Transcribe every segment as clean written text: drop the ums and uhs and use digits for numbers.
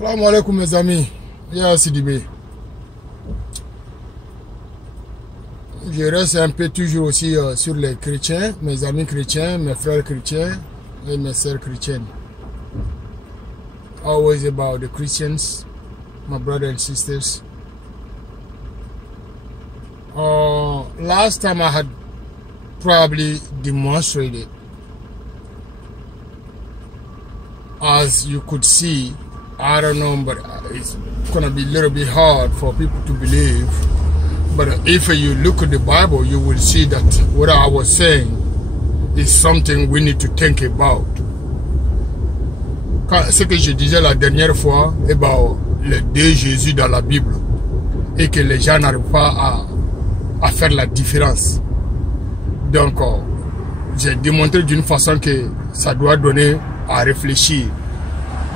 Salam alaikum mes amis, ya Sidibé. Je reste un peu toujours aussi sur les chrétiens, mes amis chrétiens, mes frères chrétiens et mes sœurs chrétiennes. Always about the Christians, my brothers and sisters. Last time I had probably demonstrated, as you could see, I don't know, but it's gonna be a little bit hard for people to believe. But if you look at the Bible, you will see that what I was saying is something we need to think about. Ce que je disais la dernière fois, les deux Jésus dans la Bible, et que les gens n'arrivent pas à faire la différence. Donc, j'ai démontré d'une façon que ça doit donner à réfléchir.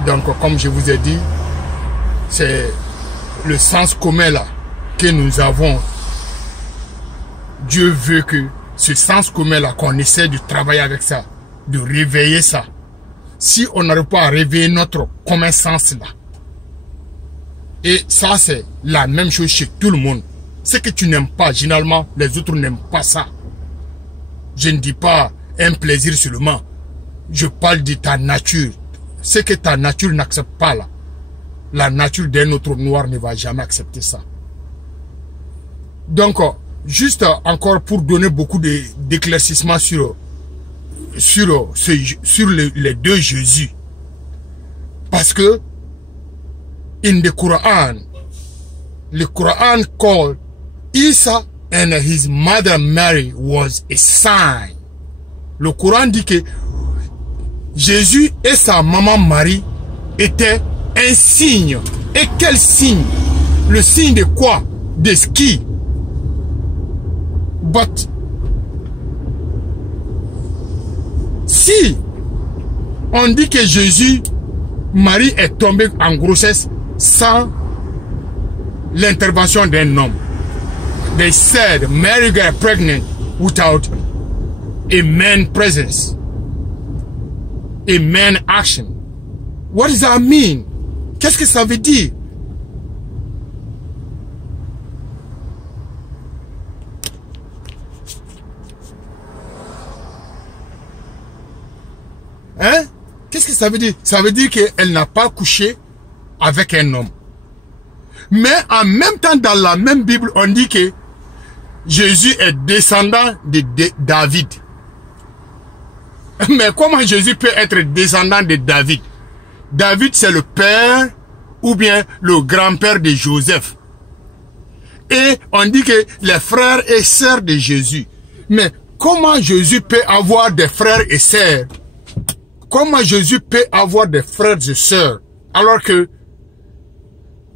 Donc, comme je vous ai dit, c'est le sens commun là que nous avons. Dieu veut que ce sens commun là, qu'on essaie de travailler avec ça, de réveiller ça. Si on n'arrive pas à réveiller notre commun sens là, et ça c'est la même chose chez tout le monde. Ce que tu n'aimes pas, généralement, les autres n'aiment pas ça. Je ne dis pas un plaisir seulement. Je parle de ta nature. Ce que ta nature n'accepte pas là, la nature d'un autre noir ne va jamais accepter ça. Donc, juste encore pour donner beaucoup d'éclaircissements sur les deux Jésus. Parce que, in the Quran, le Quran called Isa and his mother Mary was a sign. Le Coran dit que Jésus et sa maman Marie étaient un signe. Et quel signe? Le signe de quoi? De ski. But si on dit que Jésus, Marie est tombée en grossesse sans l'intervention d'un homme, they said Mary got pregnant without a man presence, a man action. What does that mean? Qu'est-ce que ça veut dire? Hein? Qu'est-ce que ça veut dire? Ça veut dire qu'elle n'a pas couché avec un homme. Mais en même temps, dans la même Bible, on dit que Jésus est descendant de David. Mais comment Jésus peut être descendant de David? David, c'est le père ou bien le grand-père de Joseph. Et on dit que les frères et sœurs de Jésus. Mais comment Jésus peut avoir des frères et sœurs? Comment Jésus peut avoir des frères et sœurs alors que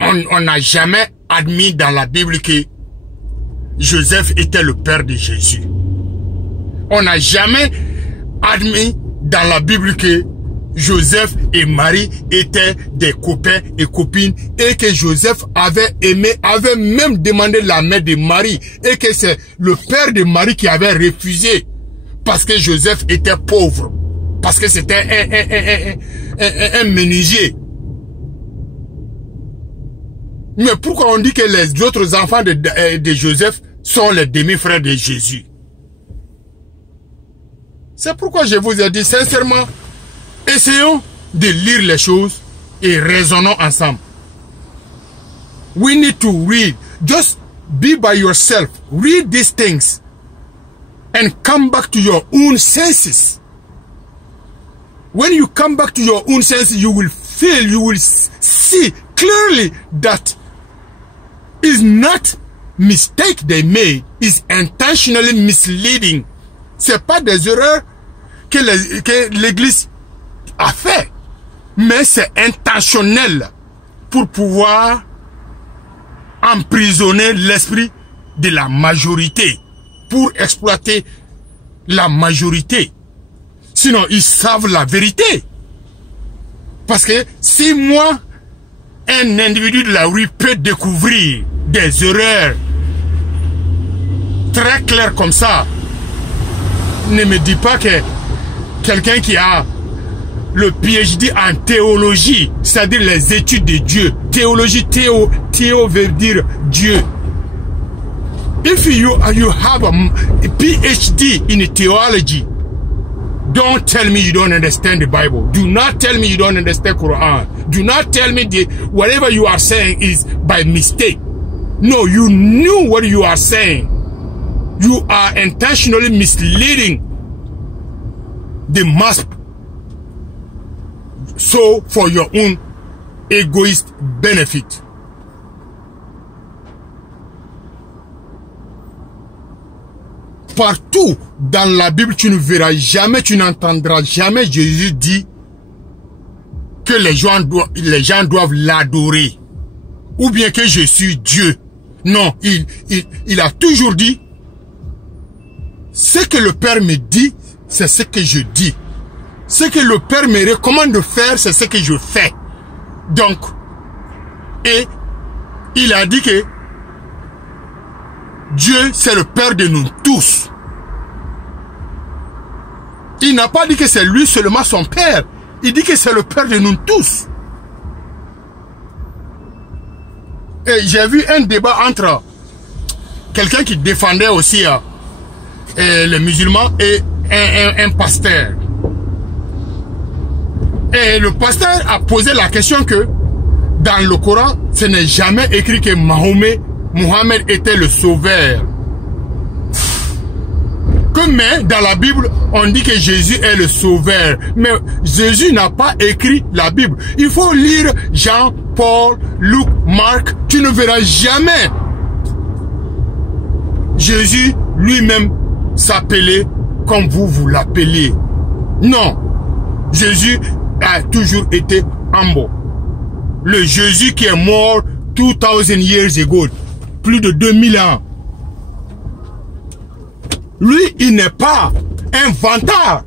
on n'a jamais admis dans la Bible que Joseph était le père de Jésus. On n'a jamais admis dans la Bible que Joseph et Marie étaient des copains et copines et que Joseph avait même demandé la main de Marie et que c'est le père de Marie qui avait refusé parce que Joseph était pauvre, parce que c'était un menuisier. Mais pourquoi on dit que les autres enfants de Joseph sont les demi-frères de Jésus? C'est pourquoi je vous ai dit sincèrement, essayons de lire les choses et raisonnons ensemble. We need to read. Just be by yourself. Read these things and come back to your own senses. When you come back to your own senses, you will feel, you will see clearly that is not mistake they made, is intentionally misleading. C'est pas des erreurs que l'Église a fait, mais c'est intentionnel pour pouvoir emprisonner l'esprit de la majorité, pour exploiter la majorité. Sinon, ils savent la vérité. Parce que si moi, un individu de la rue peut découvrir des erreurs très claires comme ça, ne me dis pas que quelqu'un qui a le PhD en théologie, c'est-à-dire les études de Dieu. Théologie, théo veut dire Dieu. If you have a PhD in theology, don't tell me you don't understand the Bible. Do not tell me you don't understand Quran. Do not tell me whatever you are saying is by mistake. No, you knew what you are saying. You are intentionally misleading the mass, so for your own egoist benefit. Partout dans la Bible, tu ne verras jamais, tu n'entendras jamais Jésus dire que les gens doivent l'adorer. Ou bien que je suis Dieu. Non, il a toujours dit, ce que le Père me dit, c'est ce que je dis. Ce que le Père me recommande de faire, c'est ce que je fais. Donc, et il a dit que Dieu, c'est le Père de nous tous. Il n'a pas dit que c'est lui seulement son Père. Il dit que c'est le Père de nous tous. Et j'ai vu un débat entre quelqu'un qui défendait aussi les musulmans et un pasteur. Et le pasteur a posé la question que dans le Coran, ce n'est jamais écrit que Mohammed était le sauveur. Mais dans la Bible, on dit que Jésus est le sauveur. Mais Jésus n'a pas écrit la Bible. Il faut lire Jean, Paul, Luc, Marc. Tu ne verras jamais Jésus lui-même s'appeler comme vous l'appelez. Non. Jésus a toujours été humble. Le Jésus qui est mort 2000 years ago. Plus de 2000 ans. Lui, il n'est pas un vantard.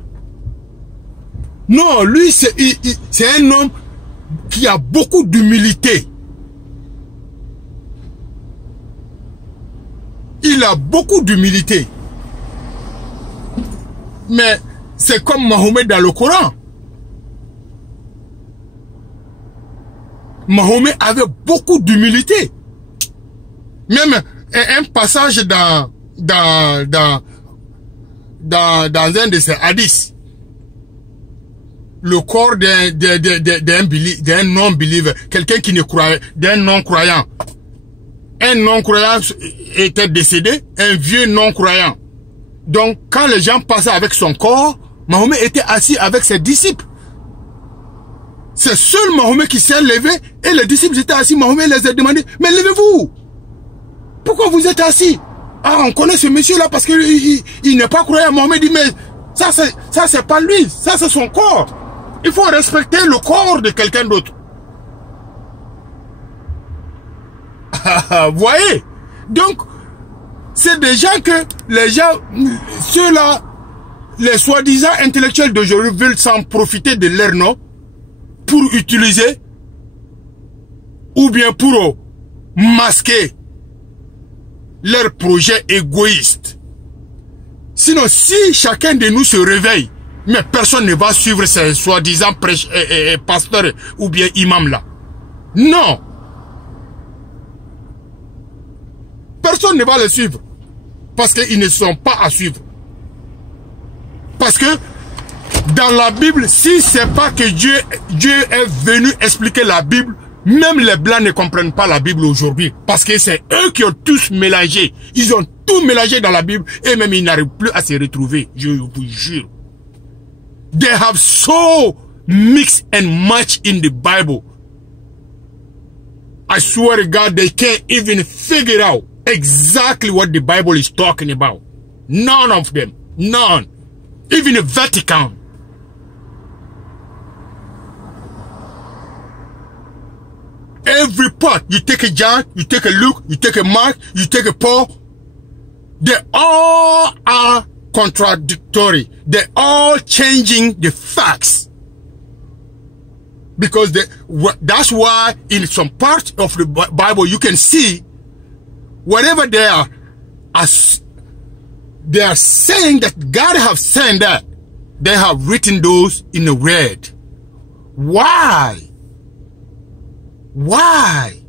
Non, lui, c'est un homme qui a beaucoup d'humilité. Il a beaucoup d'humilité. Mais c'est comme Mahomet dans le Coran. Mahomet avait beaucoup d'humilité. Même un passage dans un de ces hadiths, le corps d'un non-believer, quelqu'un qui ne croyait, d'un non-croyant. Un non-croyant était décédé, un vieux non-croyant. Donc, quand les gens passaient avec son corps, Mahomet était assis avec ses disciples. C'est seul Mahomet qui s'est levé et les disciples étaient assis. Mahomet les a demandé, mais levez-vous. Pourquoi vous êtes assis? Ah, on connaît ce monsieur-là parce qu'il n'est pas croyant. Mahomet dit, mais ça c'est pas lui, ça c'est son corps. Il faut respecter le corps de quelqu'un d'autre. Vous voyez? Donc, c'est des gens que les gens, ceux-là, les soi-disant intellectuels d'aujourd'hui veulent s'en profiter de leur nom pour utiliser ou bien pour masquer leur projet égoïste. Sinon, si chacun de nous se réveille, mais personne ne va suivre ces soi-disant pasteurs ou bien imams là. Non. Personne ne va les suivre. Parce qu'ils ne sont pas à suivre. Parce que dans la Bible, si c'est pas que Dieu est venu expliquer la Bible, même les Blancs ne comprennent pas la Bible aujourd'hui. Parce que c'est eux qui ont tous mélangé. Ils ont tout mélangé dans la Bible. Et même ils n'arrivent plus à se retrouver. Je vous jure. They have so mixed and matched in the Bible. I swear to God, they can't even figure out exactly what the Bible is talking about. None of them. None. Even the Vatican. Every part, you take a John, you take a Luke, you take a Mark, you take a Paul, they all are contradictory. They're all changing the facts. Because that's why in some parts of the Bible you can see whatever they are saying that God have said that, they have written those in the red. Why? Why?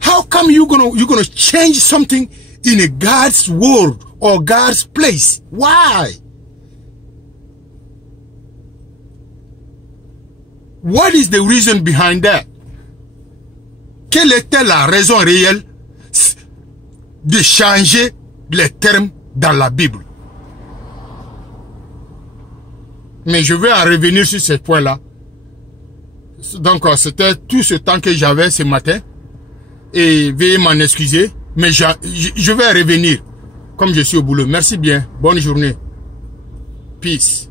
How come you're gonna change something in a God's world or God's place? Why? What is the reason behind that? Quelle était la raison réelle de changer les termes dans la Bible? Mais je vais en revenir sur ce point-là. Donc, c'était tout ce temps que j'avais ce matin. Et veuillez m'en excuser. Mais je vais revenir comme je suis au boulot. Merci bien. Bonne journée. Peace.